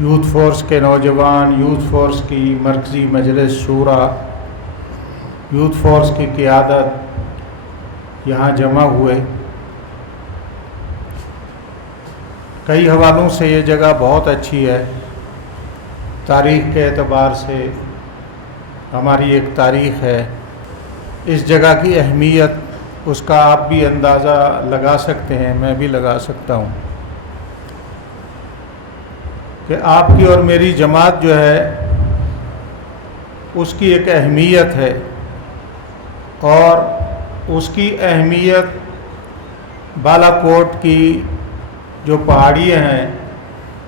Youth force के नौजवान, youth force की मरकज़ी मजलिस शूरा, यूथ फोर्स की क़ियादत यहाँ जमा हुए। कई हवालों से ये जगह बहुत अच्छी है। तारीख़ के एतबार से हमारी एक तारीख़ है। इस जगह की अहमियत उसका आप भी अंदाज़ा लगा सकते हैं, मैं भी लगा सकता हूँ कि आपकी और मेरी जमात जो है उसकी एक अहमियत है, और उसकी अहमियत बालाकोट की जो पहाड़ियाँ हैं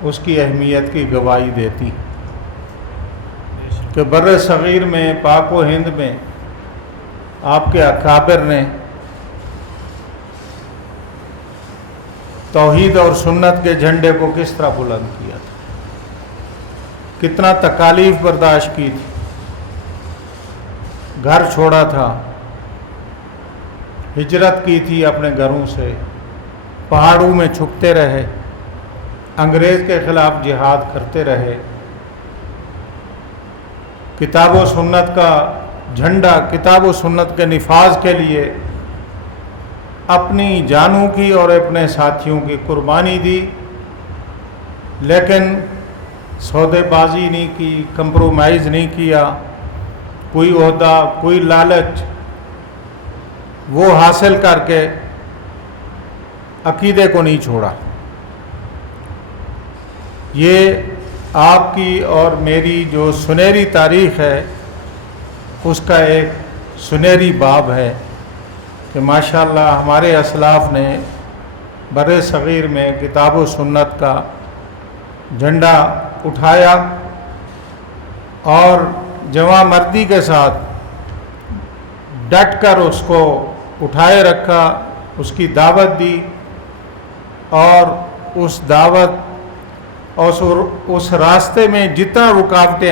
उसकी अहमियत की गवाही देती कि बर्र सग़ीर में, पाक व हिंद में आपके अकाबिर ने तौहीद और सुन्नत के झंडे को किस तरह बुलंद किया था, कितना तकालीफ बर्दाश्त की थी, घर छोड़ा था, हिजरत की थी अपने घरों से, पहाड़ों में छुपते रहे, अंग्रेज़ के ख़िलाफ़ जिहाद करते रहे, किताब व सुन्नत का झंडा, किताब व सुन्नत के निफाज के लिए अपनी जानों की और अपने साथियों की कुर्बानी दी, लेकिन सौदेबाजी नहीं की, कंप्रोमाइज़ नहीं किया, कोई ओहदा, कोई लालच वो हासिल करके अकीदे को नहीं छोड़ा। ये आपकी और मेरी जो सुनहरी तारीख़ है उसका एक सुनहरी बाब है कि माशाअल्लाह हमारे असलाफ़ ने बर्रे सग़ीर में किताब व सुन्नत का झंडा उठाया और जवां मर्दी के साथ डट कर उसको उठाए रखा, उसकी दावत दी, और उस दावत और उस रास्ते में जितना रुकावटें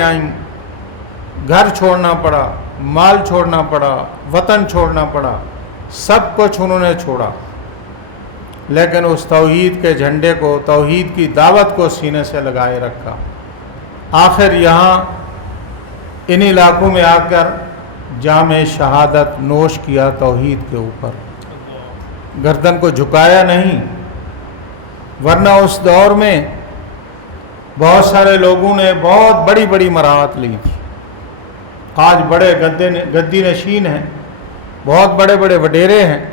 आईं, घर छोड़ना पड़ा, माल छोड़ना पड़ा, वतन छोड़ना पड़ा, सब कुछ उन्होंने छोड़ा, लेकिन उस तौहीद के झंडे को, तौहीद की दावत को सीने से लगाए रखा। आखिर यहाँ इन इलाकों में आकर जामे शहादत नोश किया तौहीद के ऊपर, गर्दन को झुकाया नहीं, वरना उस दौर में बहुत सारे लोगों ने बहुत बड़ी बड़ी मराहत ली थी। आज बड़े गद्दी नशीन हैं, बहुत बड़े बड़े वडेरे हैं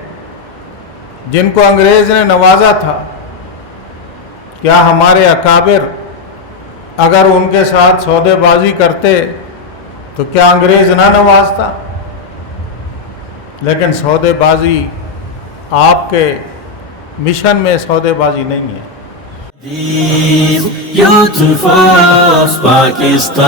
जिनको अंग्रेज़ ने नवाजा था। क्या हमारे अकाबिर अगर उनके साथ सौदेबाजी करते तो क्या अंग्रेज़ ना नवाजता? लेकिन सौदेबाजी, आपके मिशन में सौदेबाजी नहीं है। Youth Force Pakistan.